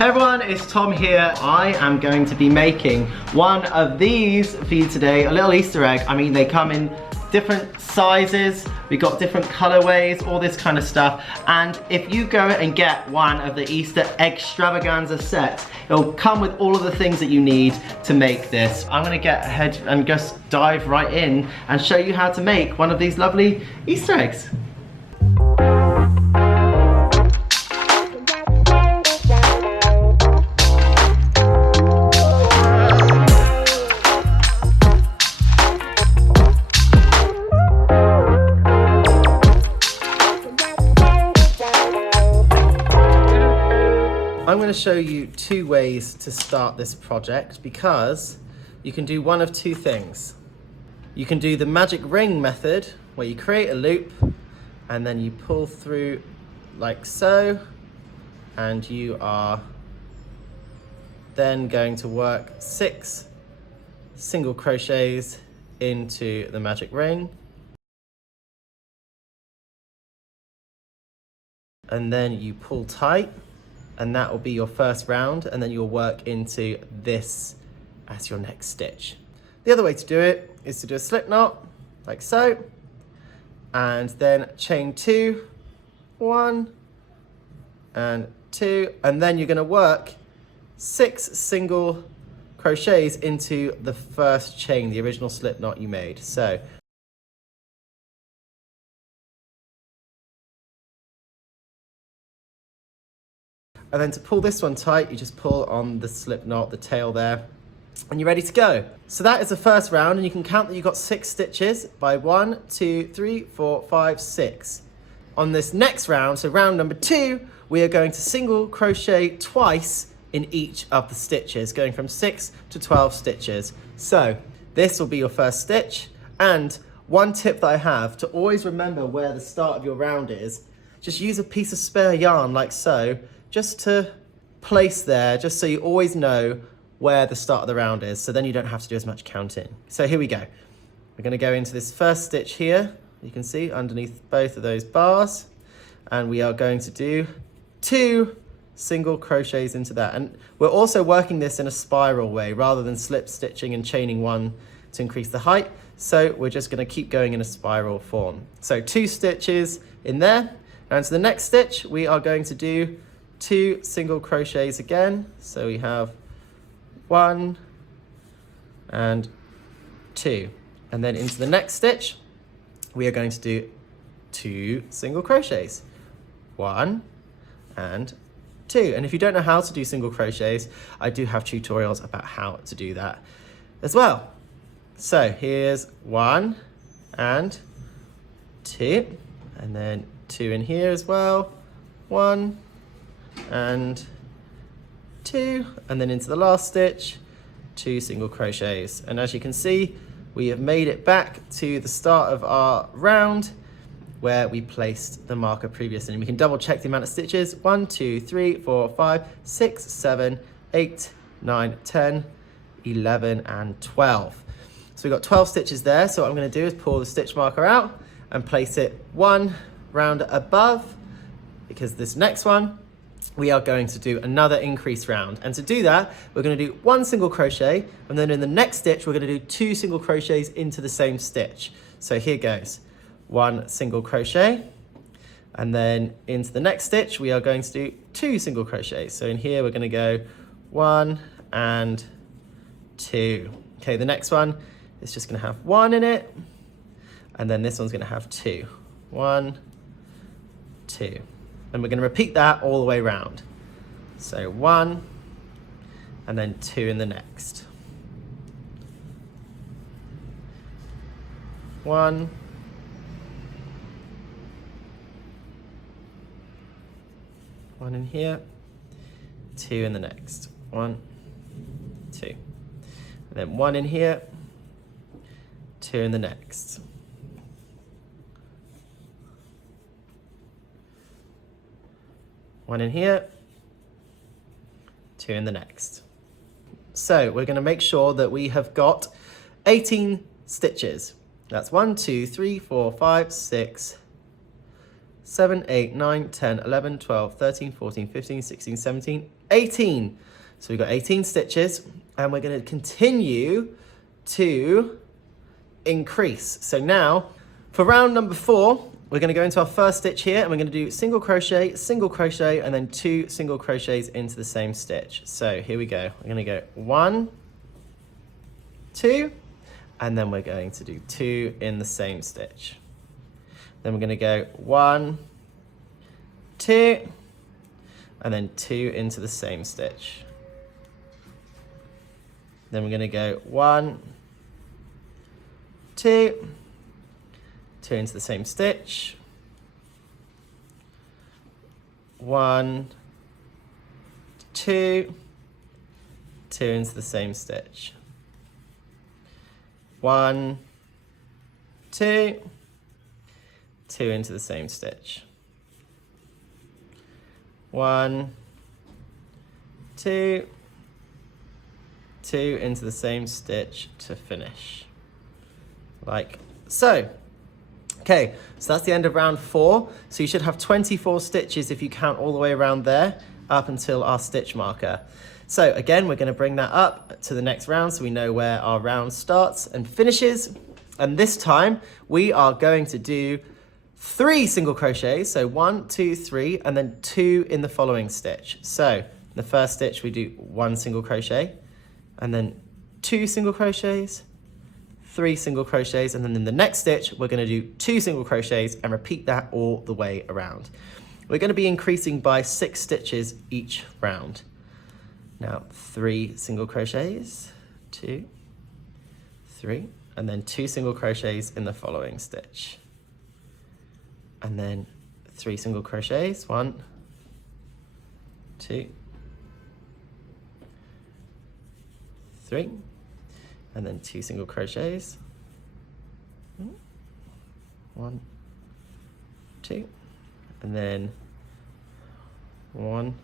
Hey everyone, it's Tom here. I am going to be making one of these for you today, a little Easter egg. I mean, they come in different sizes, we got different colorways, all this kind of stuff. And if you go and get one of the Easter extravaganza sets, it'll come with all of the things that you need to make this. I'm gonna get ahead and just dive right in and show you how to make one of these lovely Easter eggs. I'm going to show you two ways to start this project because you can do one of two things. You can do the magic ring method where you create a loop and then you pull through like so, and you are then going to work 6 single crochets into the magic ring. And then you pull tight, and that will be your first round, and then you'll work into this as your next stitch. The other way to do it is to do a slip knot, like so, and then chain 2, 1, and 2, and then you're gonna work 6 single crochets into the first chain, the original slip knot you made. So, and then to pull this one tight, you just pull on the slip knot, the tail there, and you're ready to go. So that is the first round, and you can count that you got 6 stitches by 1, 2, 3, 4, 5, 6. On this next round, so round number 2, we are going to single crochet twice in each of the stitches, going from 6 to 12 stitches. So this will be your first stitch, and one tip that I have to always remember where the start of your round is, just use a piece of spare yarn like so, just to place there, just so you always know where the start of the round is, so then you don't have to do as much counting. So here we go. We're going to go into this first stitch here, you can see underneath both of those bars, and we are going to do 2 single crochets into that. And we're also working this in a spiral way rather than slip stitching and chaining 1 to increase the height. So we're just going to keep going in a spiral form. So 2 stitches in there, and to the next stitch we are going to do 2 single crochets again. So we have 1 and 2, and then into the next stitch we are going to do 2 single crochets, 1 and 2. And if you don't know how to do single crochets, I do have tutorials about how to do that as well. So here's 1 and 2, and then 2 in here as well, 1 and 2, and then into the last stitch 2 single crochets. And as you can see, we have made it back to the start of our round where we placed the marker previously. And we can double check the amount of stitches: 1, 2, 3, 4, 5, 6, 7, 8, 9, 10, 11, and 12. So we've got 12 stitches there. So what I'm going to do is pull the stitch marker out and place it 1 round above, because this next one we are going to do another increase round. And to do that, we're going to do 1 single crochet, and then in the next stitch we're going to do 2 single crochets into the same stitch. So here goes 1 single crochet, and then into the next stitch we are going to do 2 single crochets. So in here we're going to go 1 and 2. Okay, the next one is just going to have 1 in it, and then this one's going to have 2. 1, 2. And we're going to repeat that all the way around. So 1 and then 2 in the next. 1 in here, 2 in the next. 1, 2. And then 1 in here, 2 in the next. 1 in here, 2 in the next. So we're going to make sure that we have got 18 stitches. That's 1, 2, 3, 4, 5, 6, 7, 8, 9, 10, 11, 12, 13, 14, 15, 16, 17, 18. So we've got 18 stitches, and we're going to continue to increase. So now, for round number 4, we're going to go into our first stitch here, and we're going to do single crochet, and then 2 single crochets into the same stitch. So here we go. We're going to go 1, 2, and then we're going to do 2 in the same stitch. Then we're going to go 1, 2, and then 2 into the same stitch. Then we're going to go 1, 2, 2 into the same stitch, 1, 2, 2 into the same stitch, 1, 2, 2 into the same stitch, 1, 2, 2 into the same stitch to finish, like so. Okay, so that's the end of round 4. So you should have 24 stitches if you count all the way around there up until our stitch marker. So again, we're going to bring that up to the next round so we know where our round starts and finishes. And this time we are going to do 3 single crochets. So 1, 2, 3, and then 2 in the following stitch. So in the first stitch we do 1 single crochet, and then 2 single crochets, 3 single crochets, and then in the next stitch we're going to do 2 single crochets and repeat that all the way around. We're going to be increasing by 6 stitches each round. Now 3 single crochets, 2, 3, and then 2 single crochets in the following stitch, and then 3 single crochets, 1, 2, 3, and then 2 single crochets, 1, 2, and then 1,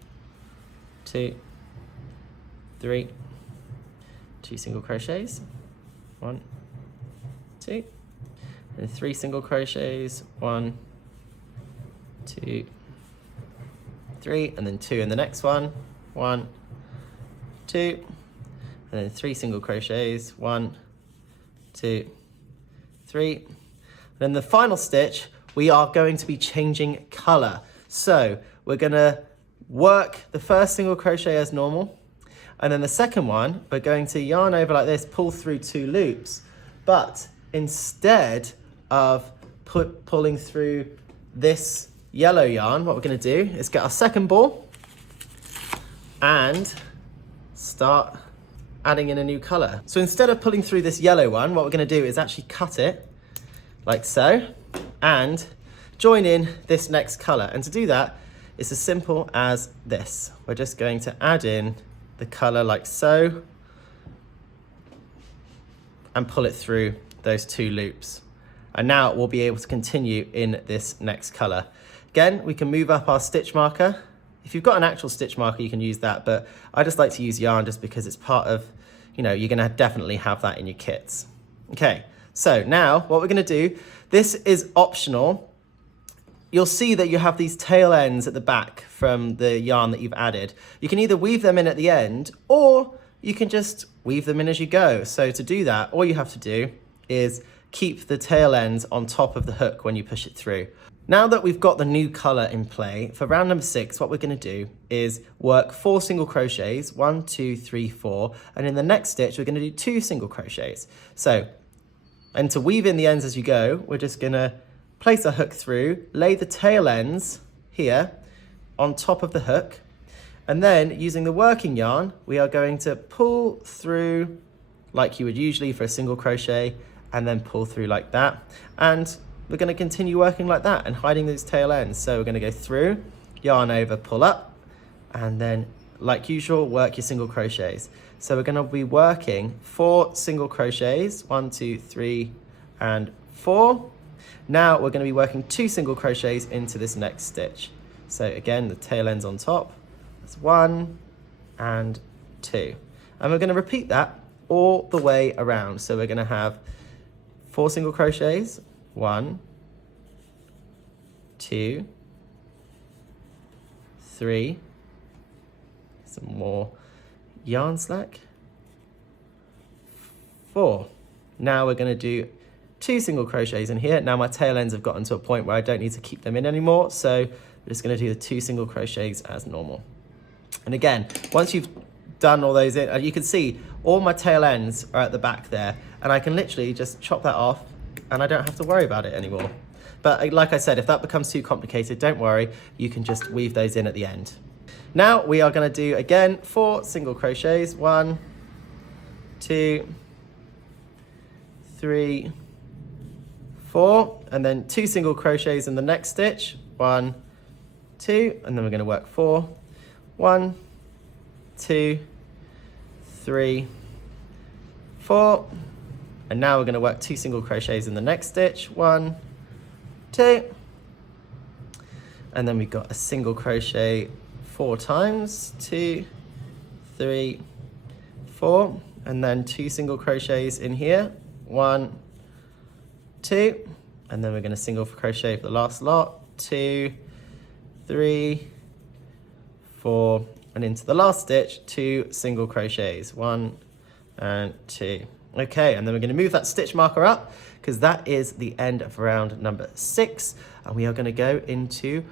2, 3, 2 single crochets, 1, 2, and 3 single crochets, 1, 2, 3, and then 2 in the next one, 1, 2, and then 3 single crochets, 1, 2, 3. And then the final stitch, we are going to be changing color. So we're going to work the first single crochet as normal, and then the second one, we're going to yarn over like this, pull through 2 loops. But instead of pulling through this yellow yarn, what we're going to do is get our second ball and start adding in a new color. So instead of pulling through this yellow one, what we're going to do is actually cut it like so and join in this next color. And to do that, it's as simple as this. We're just going to add in the color like so and pull it through those 2 loops. And now we'll be able to continue in this next color. Again, we can move up our stitch marker. If you've got an actual stitch marker, you can use that, but I just like to use yarn just because it's part of, you know, you're gonna definitely have that in your kits. Okay, so now what we're gonna do, this is optional. You'll see that you have these tail ends at the back from the yarn that you've added. You can either weave them in at the end, or you can just weave them in as you go. So to do that, all you have to do is keep the tail ends on top of the hook when you push it through. Now that we've got the new color in play, for round number 6, what we're going to do is work 4 single crochets, 1, 2, 3, 4, and in the next stitch, we're going to do 2 single crochets. So, and to weave in the ends as you go, we're just going to place a hook through, lay the tail ends here on top of the hook, and then using the working yarn, we are going to pull through like you would usually for a single crochet, and then pull through like that. And we're going to continue working like that and hiding those tail ends. So we're going to go through, yarn over, pull up, and then like usual, work your single crochets. So we're going to be working 4 single crochets, 1, 2, 3, and 4. Now we're going to be working 2 single crochets into this next stitch. So again, the tail ends on top. That's 1 and 2. And we're going to repeat that all the way around. So we're going to have 4 single crochets, 1, 2, 3, some more yarn slack, 4. Now we're going to do 2 single crochets in here. Now my tail ends have gotten to a point where I don't need to keep them in anymore, so we're just going to do the 2 single crochets as normal. And again, once you've done all those in, you can see all my tail ends are at the back there, and I can literally just chop that off and I don't have to worry about it anymore. But like I said, if that becomes too complicated, don't worry, you can just weave those in at the end. Now we are going to do again 4 single crochets, 1, 2, 3, 4, and then 2 single crochets in the next stitch, 1, 2, and then we're going to work 4, 1, 2, 3, 4, and now we're going to work 2 single crochets in the next stitch, 1, 2, and then we've got a single crochet 4 times, 2, 3, 4, and then 2 single crochets in here, 1, 2, and then we're going to single crochet for the last lot, 2, 3, 4, and into the last stitch, 2 single crochets, 1 and 2. Okay, and then we're going to move that stitch marker up because that is the end of round number 6, and we are going to go into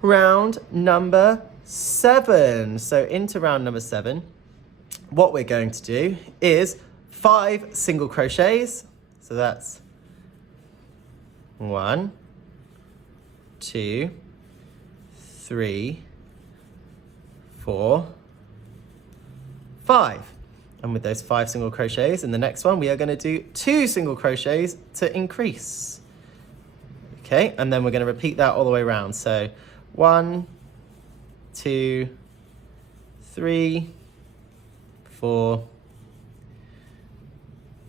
round number 7. So into round number 7, what we're going to do is 5 single crochets. So that's 1, 2, 3, 4, 5. And with those 5 single crochets in the next one, we are going to do 2 single crochets to increase. Okay, and then we're going to repeat that all the way around. So 1, 2, 3, 4,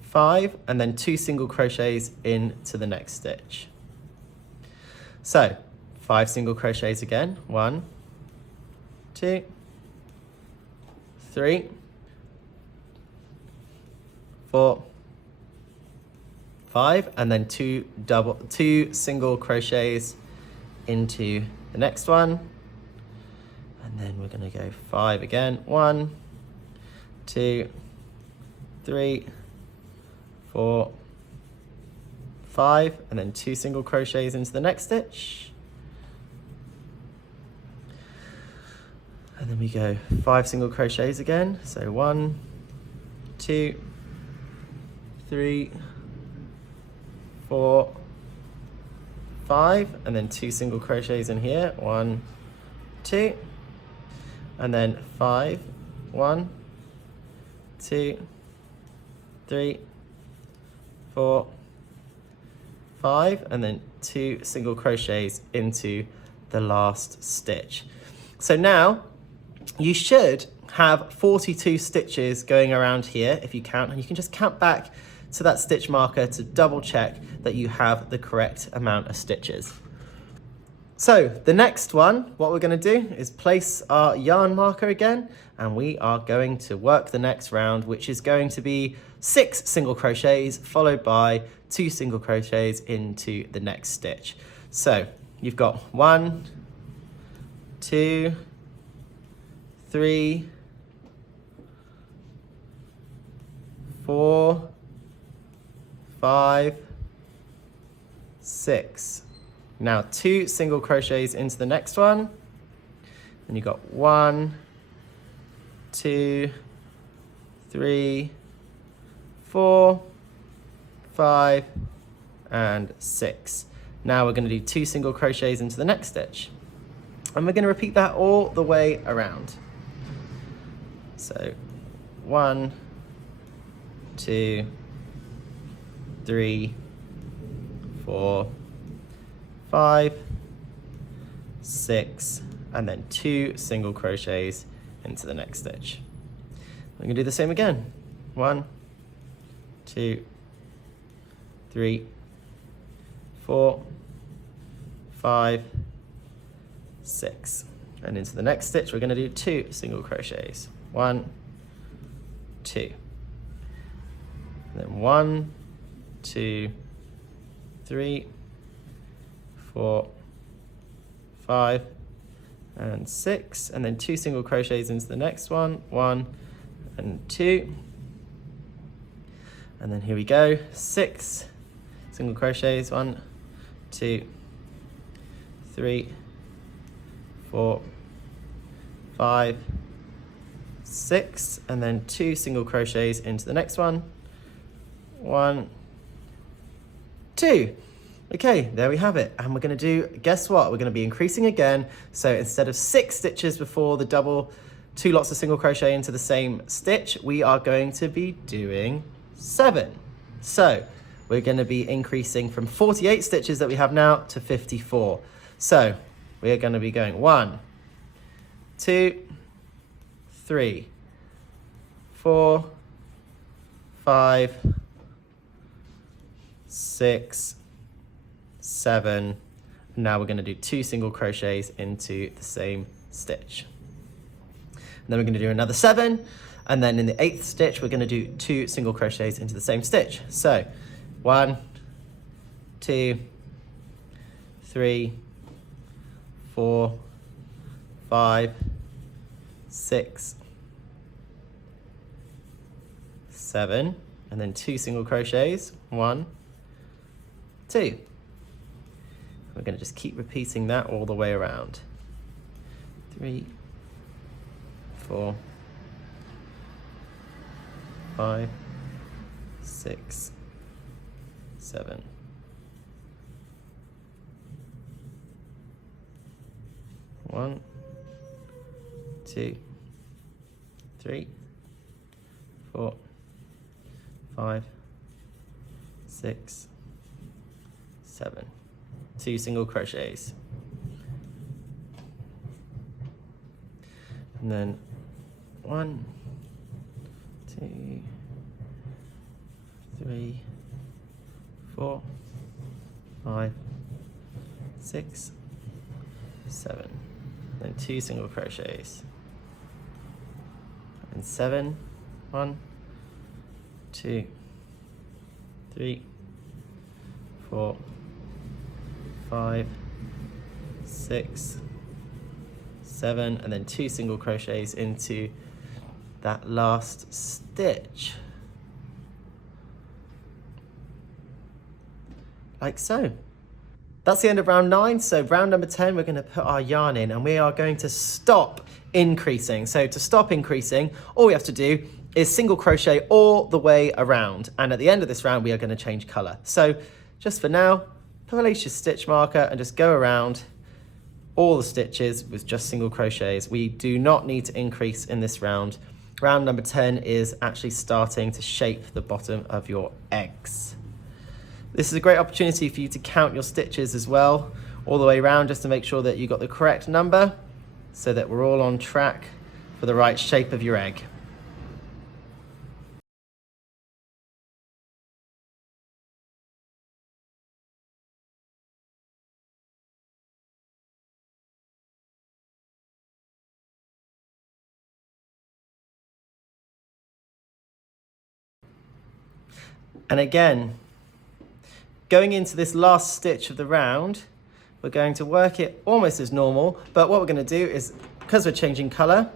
5, and then 2 single crochets into the next stitch. So 5 single crochets again, 1, 2, 3, 4, 5, and then 2 single crochets into the next one, and then we're going to go 5 again, 1, 2, 3, 4, 5, and then 2 single crochets into the next stitch, and then we go 5 single crochets again, so 1, 2, 3, 4, 5, and then 2 single crochets in here, 1, 2, and then 5, 1, 2, 3, 4, 5, and then 2 single crochets into the last stitch. So now you should have 42 stitches going around here if you count, and you can just count back to that stitch marker to double check that you have the correct amount of stitches. So the next one, what we're going to do is place our yarn marker again, and we are going to work the next round, which is going to be 6 single crochets followed by 2 single crochets into the next stitch. So you've got 1, 2, 3, 4, 5, 6. Now 2 single crochets into the next one. Then you've got 1, 2, 3, 4, 5, and 6. Now we're going to do 2 single crochets into the next stitch. And we're going to repeat that all the way around. So 1, 2, 3, 4, 5, 6, and then 2 single crochets into the next stitch. We're going to do the same again. 1, 2, 3, 4, 5, 6. And into the next stitch, we're going to do 2 single crochets. 1, 2. And then 1, 2, 3, 4, 5, and 6, and then 2 single crochets into the next one, 1 and 2, and then here we go, 6 single crochets, 1, 2, 3, 4, 5, 6, and then 2 single crochets into the next one, 1, 2. Okay, there we have it. And we're going to do, guess what? We're going to be increasing again. So instead of 6 stitches before the double, 2 lots of single crochet into the same stitch, we are going to be doing 7. So we're going to be increasing from 48 stitches that we have now to 54. So we are going to be going 1, 2, 3, 4, 5, 6, 7. Now we're going to do 2 single crochets into the same stitch. And then we're going to do another 7, and then in the 8th stitch we're going to do 2 single crochets into the same stitch. So 1, 2, 3, 4, 5, 6, 7, and then 2 single crochets, 1, 2. We're going to just keep repeating that all the way around. 3, 4, 5, 6, 7. 1, 2, 3, 4, 5, 6, 7. 2 single crochets. And then 1, 2, 3, 4, 5, 6, 7. Then 2 single crochets. And 7, 1, 2, 3, 4, 5, 6, 7, and then 2 single crochets into that last stitch. Like so. That's the end of round 9. So round number 10, we're going to put our yarn in and we are going to stop increasing. So to stop increasing, all we have to do is single crochet all the way around. And at the end of this round, we are going to change color. So just for now, place your stitch marker and just go around all the stitches with just single crochets. We do not need to increase in this round. Round number 10 is actually starting to shape the bottom of your eggs. This is a great opportunity for you to count your stitches as well, all the way around, just to make sure that you got the correct number so that we're all on track for the right shape of your egg. And again, going into this last stitch of the round, we're going to work it almost as normal, but what we're going to do is, because we're changing color,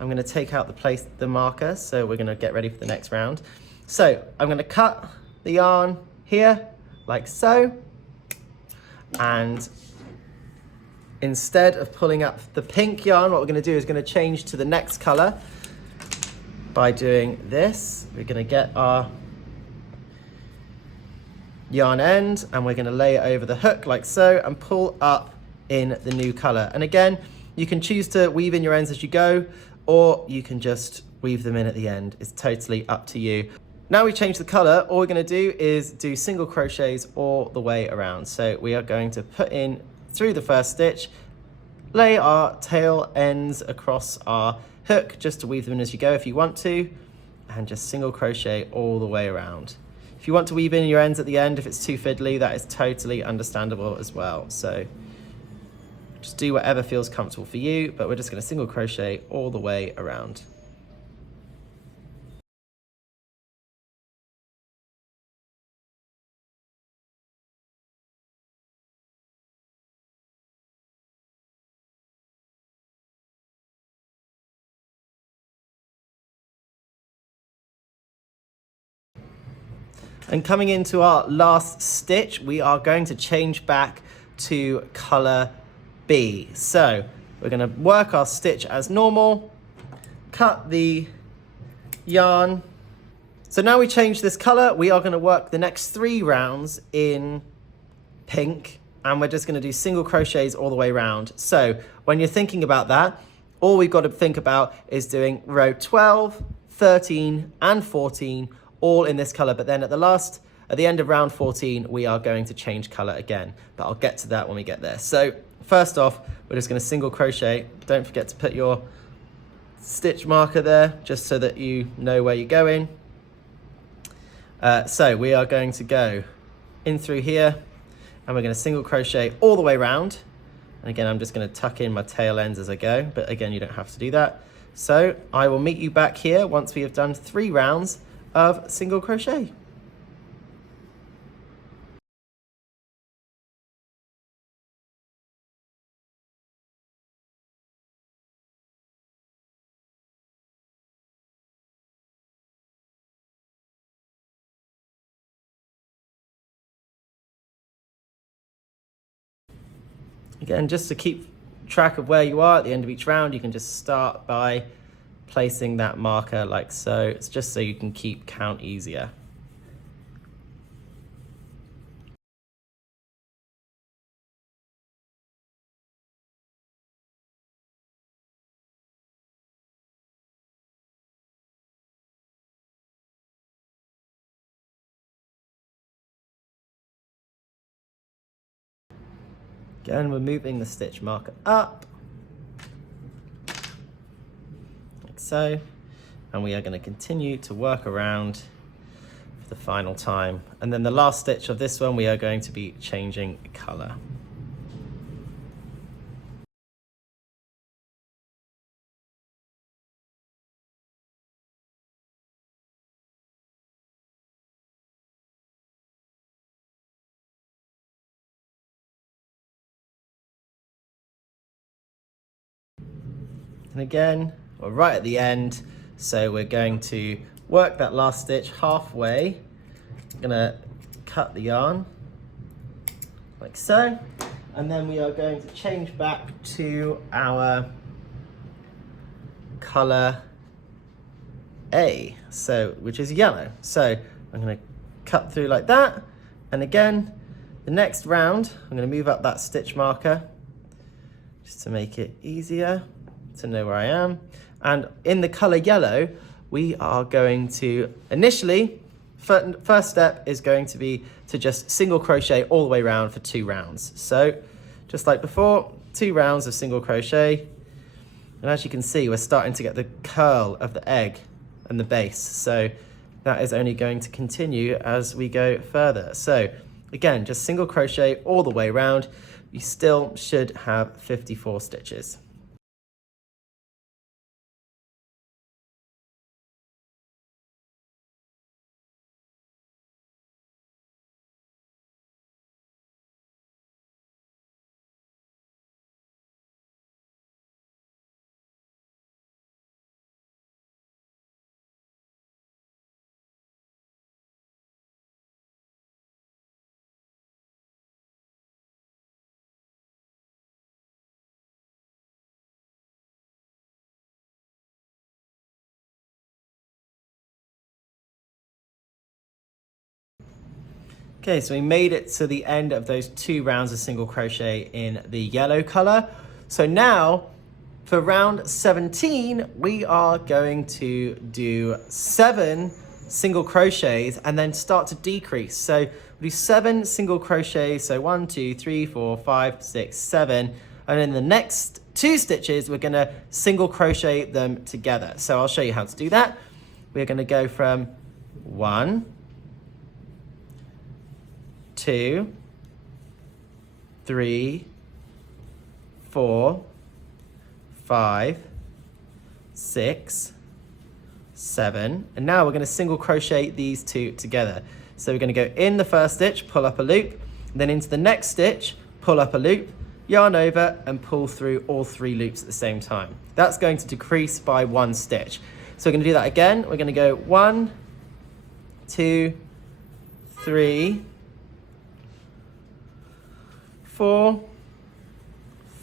I'm going to take out the marker, so we're going to get ready for the next round. So I'm going to cut the yarn here, like so, and instead of pulling up the pink yarn, what we're going to do is going to change to the next color by doing this. We're going to get our yarn end and we're going to lay it over the hook like so and pull up in the new color. And again, you can choose to weave in your ends as you go, or you can just weave them in at the end. It's totally up to you. Now we've changed the color, all we're going to do is do single crochets all the way around. So we are going to put in through the first stitch, lay our tail ends across our hook just to weave them in as you go if you want to, and just single crochet all the way around. If you want to weave in your ends at the end, if it's too fiddly, that is totally understandable as well. So just do whatever feels comfortable for you, but we're just going to single crochet all the way around. And coming into our last stitch, we are going to change back to color B. So we're going to work our stitch as normal, cut the yarn. So now we change this color, we are going to work the next 3 rounds in pink, and we're just going to do single crochets all the way around. So when you're thinking about that, all we've got to think about is doing row 12, 13 and 14 all in this color, but then at the end of round 14 we are going to change color again, but I'll get to that when we get there. So first off, we're just going to single crochet. Don't forget to put your stitch marker there just so that you know where you're going. So we are going to go in through here, and we're going to single crochet all the way around. And again, I'm just going to tuck in my tail ends as I go, but again, you don't have to do that. So I will meet you back here once we have done 3 rounds of single crochet. Again, just to keep track of where you are at the end of each round, you can just start by placing that marker like so. It's just so you can keep count easier. Again, we're moving the stitch marker up, like so, and we are going to continue to work around for the final time. And then the last stitch of this one, we are going to be changing color. And again, we're right at the end, so we're going to work that last stitch halfway. I'm gonna cut the yarn like so, and then we are going to change back to our color A, which is yellow. So I'm gonna cut through like that, and again, the next round, I'm gonna move up that stitch marker just to make it easier to know where I am. And in the color yellow, we are going to initially, first step is going to be to just single crochet all the way around for 2 rounds. So just like before, 2 rounds of single crochet. And as you can see, we're starting to get the curl of the egg and the base. So that is only going to continue as we go further. So again, just single crochet all the way around. You still should have 54 stitches. Okay, so we made it to the end of those 2 rounds of single crochet in the yellow color. So now for round 17, we are going to do 7 single crochets and then start to decrease. So we do 7 single crochets. So 1, 2, 3, 4, 5, 6, 7. And in the next 2 stitches, we're gonna single crochet them together. So I'll show you how to do that. We're gonna go from 1, 2, 3, 4, 5, 6, 7, and now we're going to single crochet these 2 together. So we're going to go in the first stitch, pull up a loop, then into the next stitch, pull up a loop, yarn over and pull through all 3 loops at the same time. That's going to decrease by 1 stitch. So we're going to do that again. We're going to go 1, 2, 3, 4,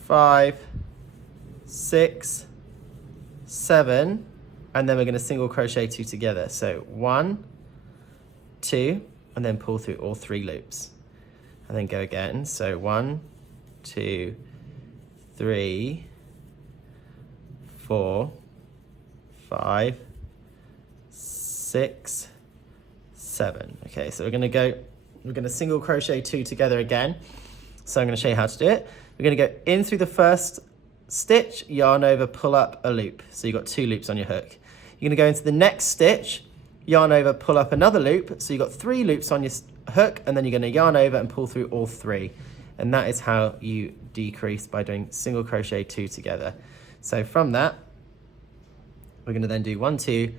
5, 6, 7, and then we're going to single crochet 2 together. So 1, 2, and then pull through all 3 loops. And then go again. So 1, 2, 3, 4, 5, 6, 7. Okay, so we're going to single crochet 2 together again. So I'm going to show you how to do it. We're going to go in through the first stitch, yarn over, pull up a loop. So you've got 2 loops on your hook. You're going to go into the next stitch, yarn over, pull up another loop. So you've got 3 loops on your hook, and then you're going to yarn over and pull through all 3. And that is how you decrease, by doing single crochet 2 together. So from that, we're going to then do 1, 2,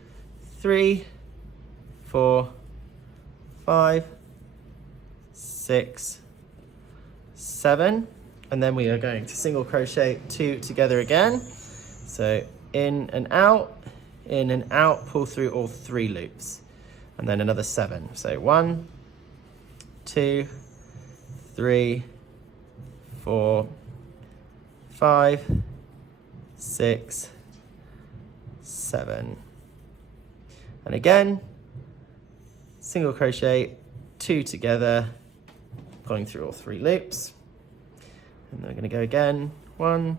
3, 4, 5, 6, 7, and then we are going to single crochet 2 together again. So in and out, pull through all 3 loops, and then another 7. So 1, 2, 3, 4, 5, 6, 7. And again, single crochet 2 together, pulling through all 3 loops. And then we're going to go again. 1,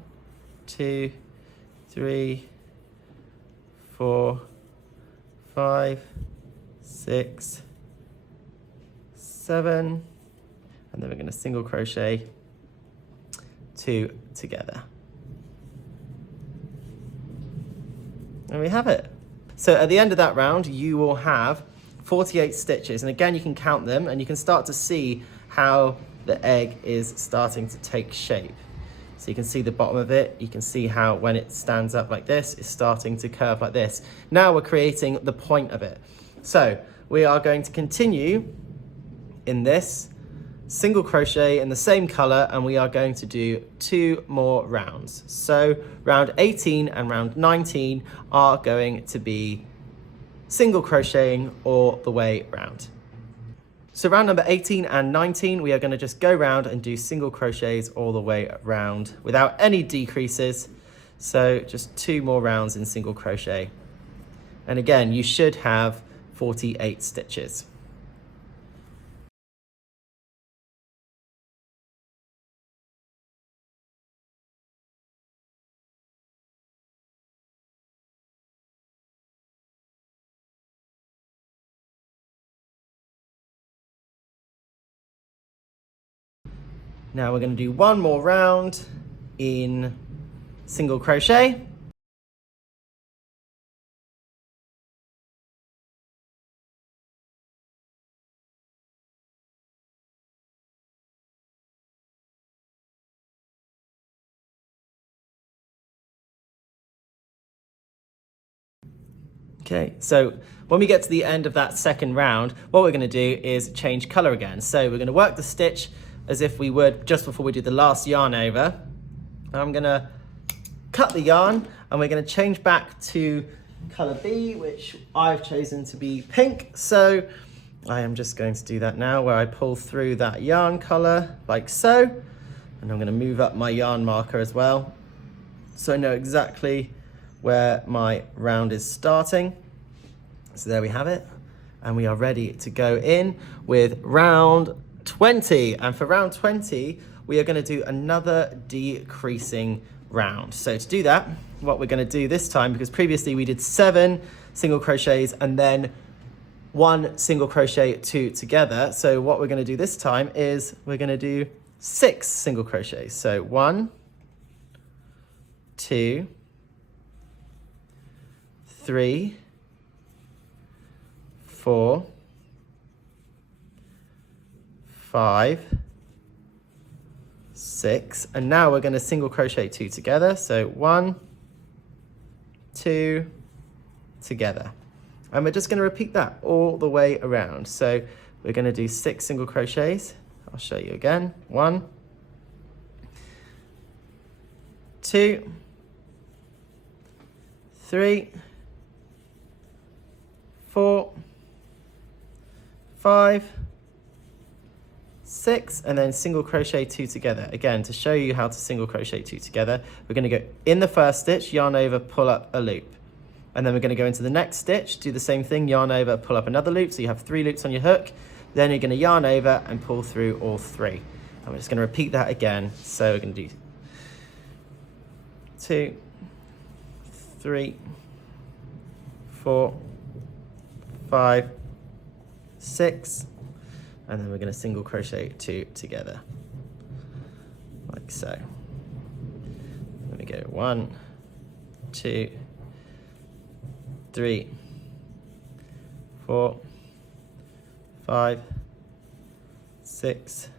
2, 3, 4, 5, 6, 7. And then we're going to single crochet 2 together. And we have it. So at the end of that round, you will have 48 stitches. And again, you can count them, and you can start to see how the egg is starting to take shape. So you can see the bottom of it. You can see how when it stands up like this, it's starting to curve like this. Now we're creating the point of it. So we are going to continue in this single crochet in the same color, and we are going to do 2 more rounds. So round 18 and round 19 are going to be single crocheting all the way round. So round number 18 and 19, we are going to just go round and do single crochets all the way around without any decreases. So just 2 more rounds in single crochet. And again, you should have 48 stitches. Now we're going to do 1 more round in single crochet. Okay, so when we get to the end of that second round, what we're going to do is change color again. So we're going to work the stitch as if we would just before we do the last yarn over. I'm going to cut the yarn, and we're going to change back to color B, which I've chosen to be pink. So I am just going to do that now, where I pull through that yarn color like so. And I'm going to move up my yarn marker as well, so I know exactly where my round is starting. So there we have it. And we are ready to go in with round 20. And for round 20, we are going to do another decreasing round. So to do that, what we're going to do this time, because previously we did 7 single crochets and then 1 single crochet 2 together. So what we're going to do this time is we're going to do 6 single crochets. So 1, 2, 3, 4, 5, 6, and now we're going to single crochet 2 together. So 1, 2, together. And we're just going to repeat that all the way around. So we're going to do 6 single crochets. I'll show you again. 1, 2, 3, 4, 5, 6, and then single crochet 2 together. Again, to show you how to single crochet 2 together, we're going to go in the first stitch, yarn over, pull up a loop. And then we're going to go into the next stitch, do the same thing, yarn over, pull up another loop, so you have 3 loops on your hook. Then you're going to yarn over and pull through all 3. And we're just going to repeat that again. So we're going to do 2, 3, 4, 5, 6, and then we're going to single crochet 2 together, like so. Let me go 1, 2, 3, 4, 5, 6,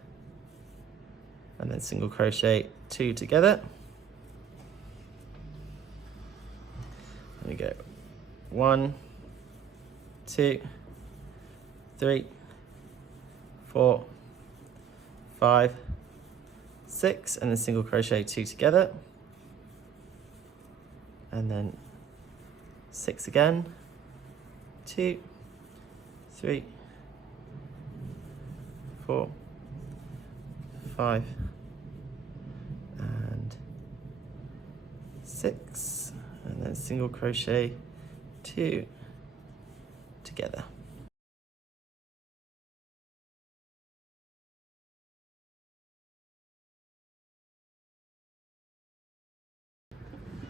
and then single crochet 2 together. Let me go 1, 2, 3, 4, 5, 6, and then single crochet 2 together, and then 6 again, 2, 3, 4, 5, and 6, and then single crochet 2 together.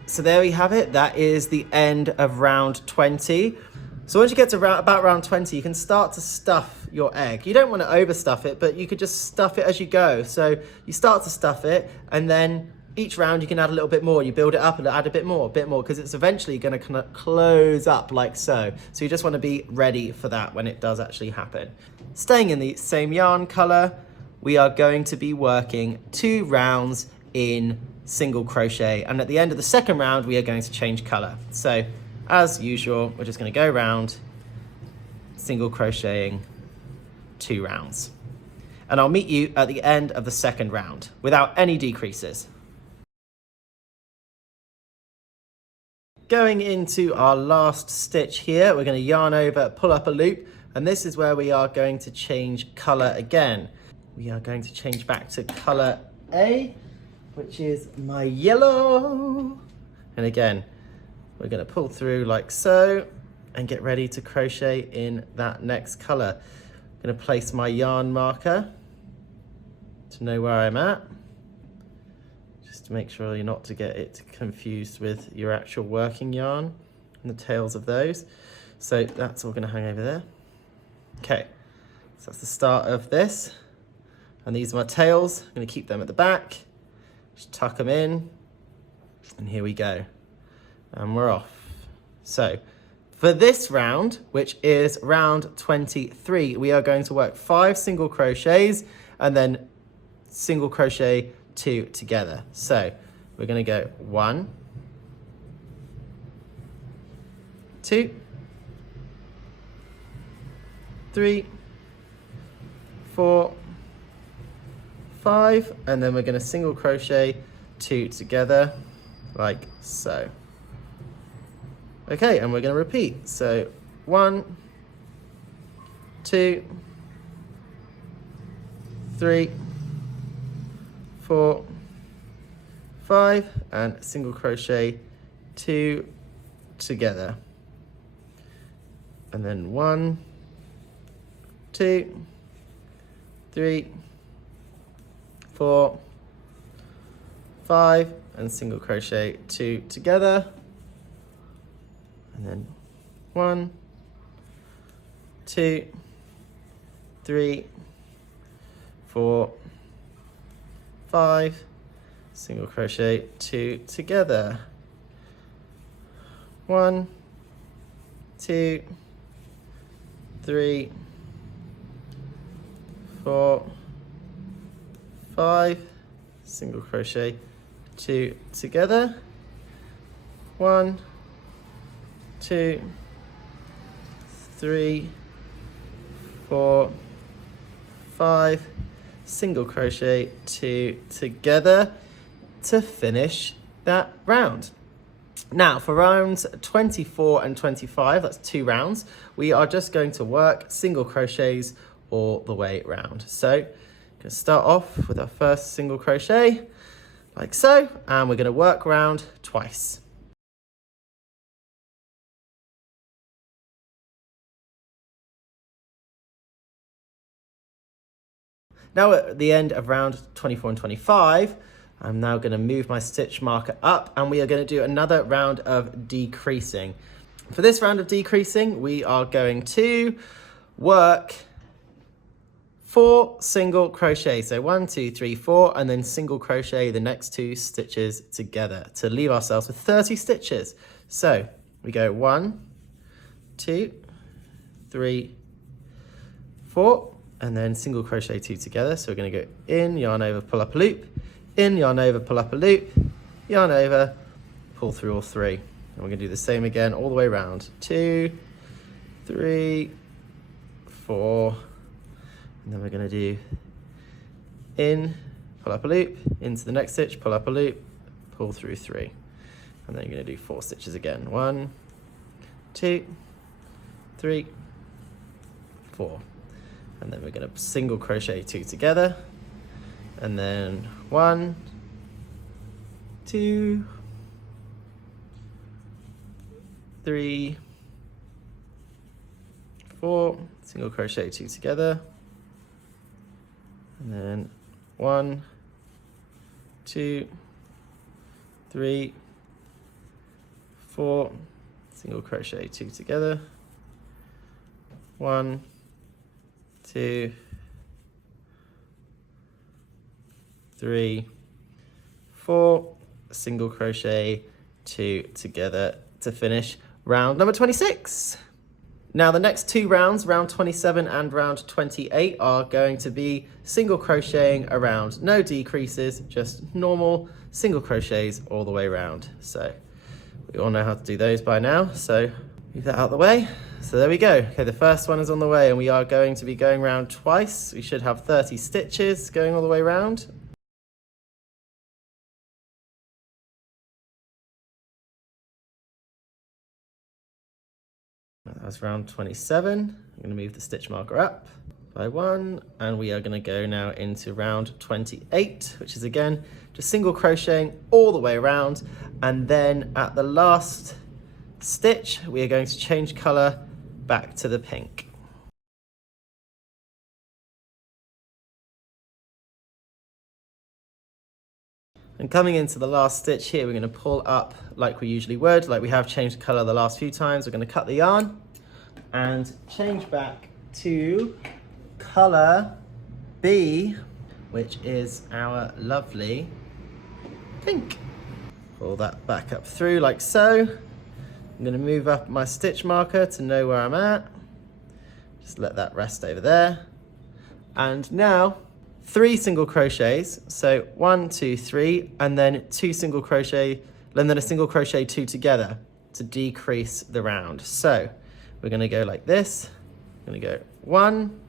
So there we have it. That is the end of round 20. So once you get to about round 20, you can start to stuff your egg. You don't want to overstuff it, but you could just stuff it as you go. So you start to stuff it, and then each round you can add a little bit more. You build it up and add a bit more, because it's eventually going to kind of close up like so. So you just want to be ready for that when it does actually happen. Staying in the same yarn color, we are going to be working 2 rounds in single crochet, and at the end of the second round we are going to change color. So as usual, we're just going to go round single crocheting 2 rounds, and I'll meet you at the end of the second round without any decreases. Going into our last stitch here, we're going to yarn over, pull up a loop, and this is where we are going to change color again. We are going to change back to color A, which is my yellow. And again, we're going to pull through like so and get ready to crochet in that next color. I'm going to place my yarn marker to know where I'm at, just to make sure you're not to get it confused with your actual working yarn and the tails of those. So that's all going to hang over there. Okay, so that's the start of this. And these are my tails. I'm going to keep them at the back. Just tuck them in, and here we go. And we're off. So for this round, which is round 23, we are going to work 5 single crochets and then single crochet 2 together. So we're going to go 1, 2, 3, 4, 5, and then we're going to single crochet 2 together like so. Okay, and we're going to repeat. So 1, 2, 3, 4, 5, and single crochet 2 together, and then 1, 2, 3, 4, 5, and single crochet 2 together, and then 1, 2, 3, 4, 5, single crochet 2 together, 1, 2, 3, 4, 5, single crochet 2 together, 1, 2, 3, 4, 5, single crochet 2 together to finish that round. Now for rounds 24 and 25, that's 2 rounds, we are just going to work single crochets all the way around. So I'm going going to start off with our first single crochet, like so, and we're going to work around twice. Now at the end of round 24 and 25, I'm now going to move my stitch marker up, and we are going to do another round of decreasing. For this round of decreasing, we are going to work 4 single crochets. So 1, 2, 3, 4, and then single crochet the next 2 stitches together to leave ourselves with 30 stitches. So we go 1, 2, 3, 4, and then single crochet 2 together. So we're going to go in, yarn over, pull up a loop, in, yarn over, pull up a loop, yarn over, pull through all 3. And we're going to do the same again all the way around. 2, 3, 4, and then we're going to do in, pull up a loop, into the next stitch, pull up a loop, pull through 3. And then you're going to do 4 stitches again. 1, 2, 3, 4. And then we're going to single crochet 2 together, and then 1, 2, 3, 4, single crochet 2 together, and then 1, 2, 3, 4, single crochet 2 together, 1, 2, 3, 4, single crochet 2 together to finish round number 26. Now the next 2 rounds, round 27 and round 28, are going to be single crocheting around, no decreases, just normal single crochets all the way around. So we all know how to do those by now, so move that out of the way. So there we go. Okay, the first one is on the way, and we are going to be going round twice. We should have 30 stitches going all the way around. That was round 27. I'm going to move the stitch marker up by 1, and we are going to go now into round 28, which is again just single crocheting all the way around, and then at the last stitch we are going to change colour back to the pink. And coming into the last stitch here, we're going to pull up like we usually would, like we have changed colour the last few times. We're going to cut the yarn and change back to colour B, which is our lovely pink. Pull that back up through like so. I'm going to move up my stitch marker to know where I'm at. Just let that rest over there. And now 3 single crochets. So 1, 2, 3, and then 2 single crochet, and then a single crochet 2 together to decrease the round. So we're going to go like this. I'm going to go 1,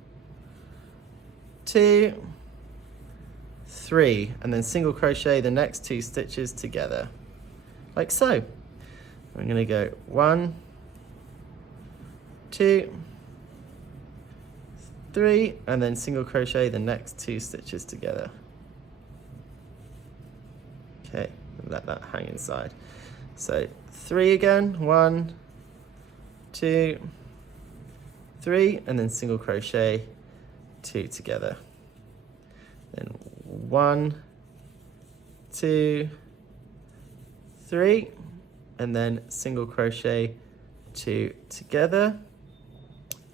2, 3, and then single crochet the next 2 stitches together, like so. I'm going to go 1, 2, 3, and then single crochet the next 2 stitches together. Okay, let that hang inside. So 3 again, 1, 2, 3, and then single crochet 2 together. Then 1, 2, 3, and then single crochet 2 together,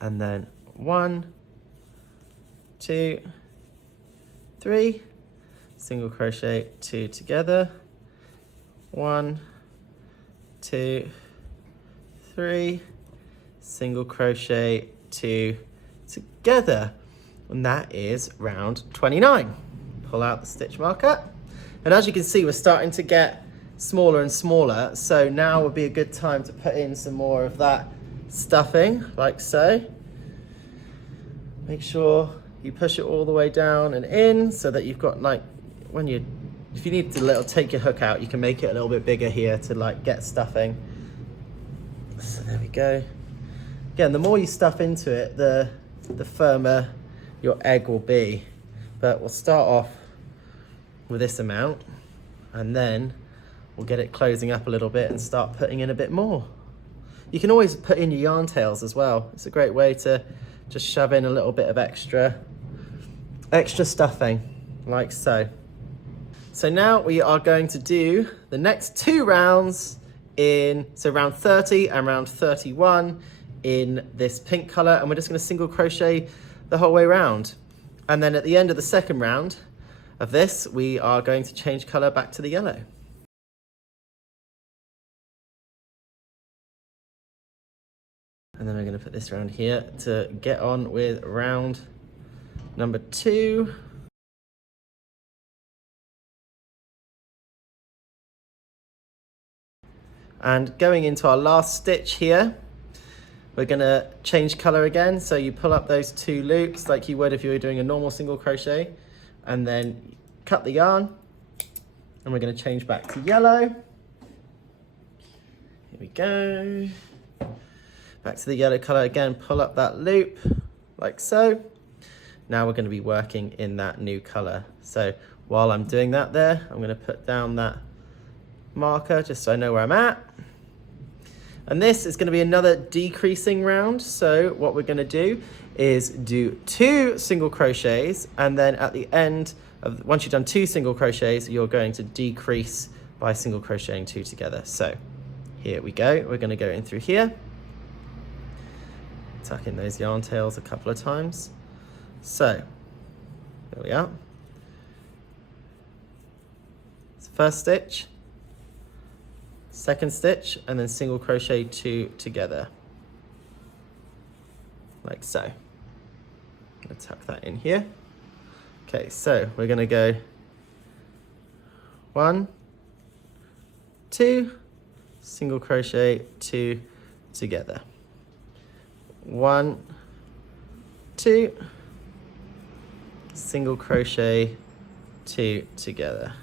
and then 1, 2, 3, single crochet 2 together, 1, 2, 3, single crochet 2 together, and that is round 29. Pull out the stitch marker, and as you can see, we're starting to get smaller and smaller, so now would be a good time to put in some more of that stuffing, like so. Make sure you push it all the way down and in, so that you've got, like, when you, if you need to take your hook out, you can make it a little bit bigger here to like get stuffing. So there we go. Again, the more you stuff into it, the firmer your egg will be. but we'll start off with this amount, and then we'll get it closing up a little bit and start putting in a bit more. You can always put in your yarn tails as well. It's a great way to just shove in a little bit of extra stuffing, like so. So now we are going to do the next 2 rounds so round 30 and round 31 in this pink color, and we're just going to single crochet the whole way around. And then at the end of the second round of this, we are going to change color back to the yellow. And then we're going to put this round here to get on with round number 2. And going into our last stitch here, we're going to change color again. So you pull up those 2 loops like you would if you were doing a normal single crochet, and then cut the yarn, and we're going to change back to yellow. Here we go. Back to the yellow color again, pull up that loop like so. Now we're going to be working in that new color. So while I'm doing that there, I'm going to put down that marker just so I know where I'm at. And this is going to be another decreasing round. So what we're going to do is do 2 single crochets, and then at the end of, once you've done 2 single crochets, you're going to decrease by single crocheting 2 together. So here we go. We're going to go in through here, tuck in those yarn tails a couple of times. So there we are. So first stitch, second stitch, and then single crochet 2 together, like so. I'm going to tuck that in here. Okay, so we're going to go 1, 2, single crochet 2 together. 1, 2, single crochet 2 together.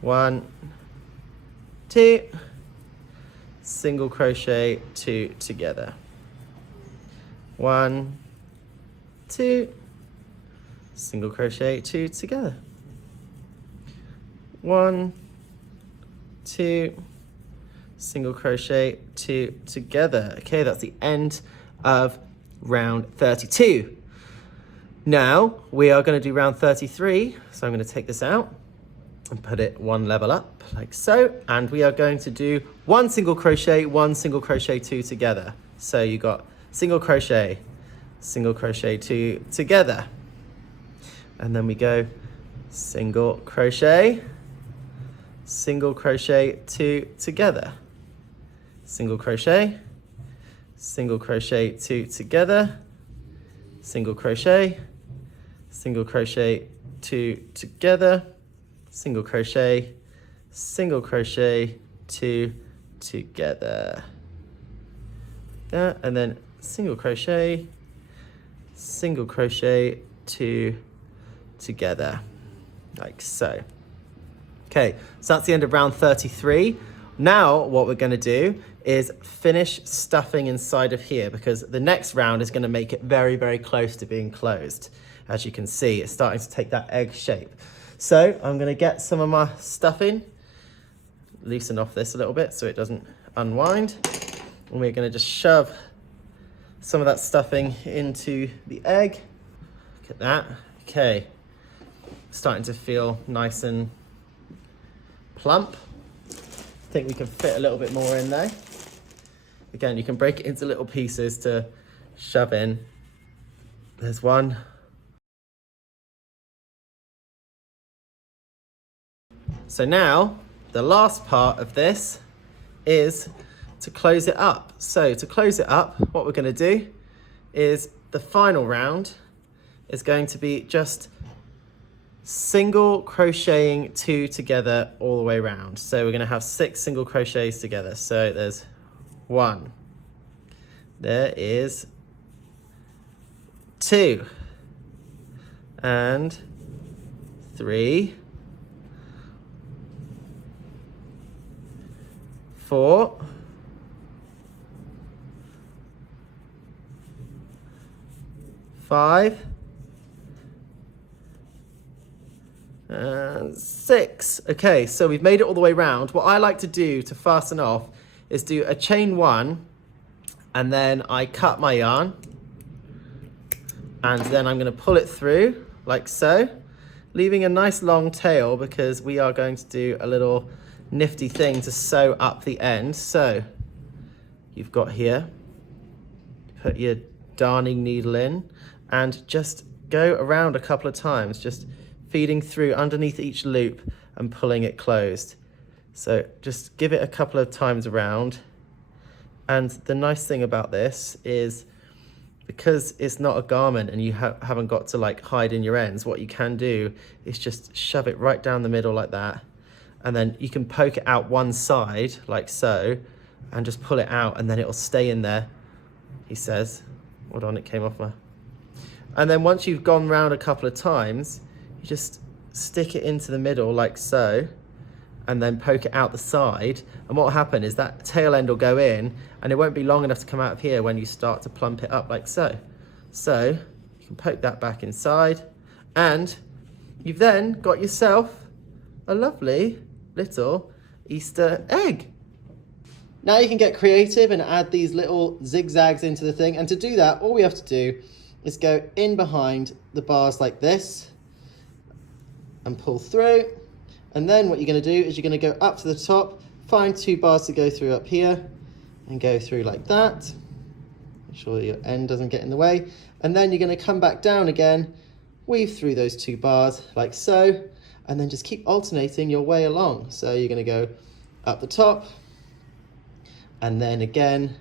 1, 2, single crochet 2 together. 1, 2, single crochet 2 together. 1, 2, single crochet 2 together. Okay, that's the end of round 32. Now we are going to do round 33. So I'm going to take this out and put it 1 level up like so, and we are going to do 1 single crochet, 1 single crochet 2 together. So you got single crochet 2 together, and then we go single crochet 2 together, single crochet 2 together, single crochet 2 together, single crochet 2 together. That, and then single crochet 2 together, like so. Okay, so that's the end of round 33. Now what we're going to do is finish stuffing inside of here, because the next round is going to make it very, very close to being closed. As you can see, it's starting to take that egg shape. So I'm going to get some of my stuffing, loosen off this a little bit so it doesn't unwind, and we're going to just shove some of that stuffing into the egg. Look at that. Okay, starting to feel nice and plump. I think we can fit a little bit more in there. Again, you can break it into little pieces to shove in. There's one. So now the last part of this is to close it up. So to close it up, what we're going to do is the final round is going to be just single crocheting 2 together all the way around. So we're going to have 6 single crochets together. So there's 1, there is 2, and 3, 4, 5, and 6. Okay, so we've made it all the way round. What I like to do to fasten off is do a chain 1, and then I cut my yarn, and then I'm going to pull it through like so, leaving a nice long tail because we are going to do a little nifty thing to sew up the end. So you've got here, put your darning needle in and just go around a couple of times, just feeding through underneath each loop and pulling it closed. So just give it a couple of times around. And the nice thing about this is because it's not a garment and you haven't got to like hide in your ends, what you can do is just shove it right down the middle like that. And then you can poke it out one side like so and just pull it out and then it'll stay in there, he says. Hold on, it came off my... And then once you've gone round a couple of times, you just stick it into the middle like so and then poke it out the side. And what will happen is that tail end will go in and it won't be long enough to come out of here when you start to plump it up like so. So you can poke that back inside and you've then got yourself a lovely little Easter egg. Now you can get creative and add these little zigzags into the thing. And to do that, all we have to do is go in behind the bars like this and pull through. And then what you're going to do is you're going to go up to the top, find 2 bars to go through up here and go through like that. Make sure your end doesn't get in the way. And then you're going to come back down again, weave through those 2 bars like so, and then just keep alternating your way along. So you're going to go up the top and then again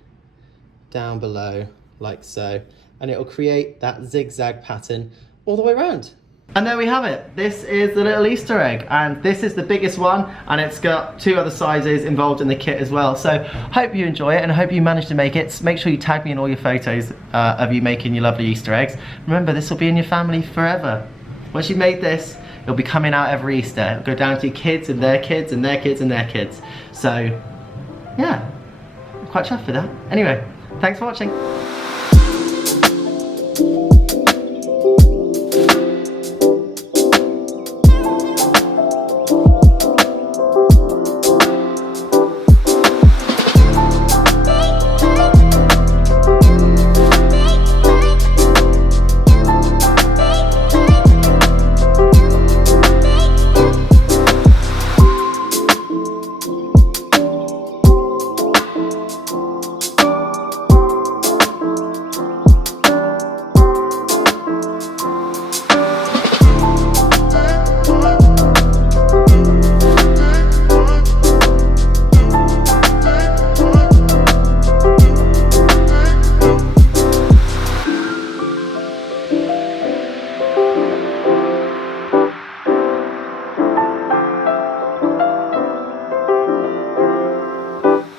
down below like so. And it will create that zigzag pattern all the way around. And there we have it. This is the little Easter egg, and this is the biggest one, and it's got 2 other sizes involved in the kit as well. So hope you enjoy it and I hope you manage to make it. Make sure you tag me in all your photos of you making your lovely Easter eggs. Remember, this will be in your family forever. Once you've made this, it'll be coming out every Easter. It'll go down to your kids and their kids and their kids and their kids. So yeah, I'm quite chuffed with that. Anyway, thanks for watching.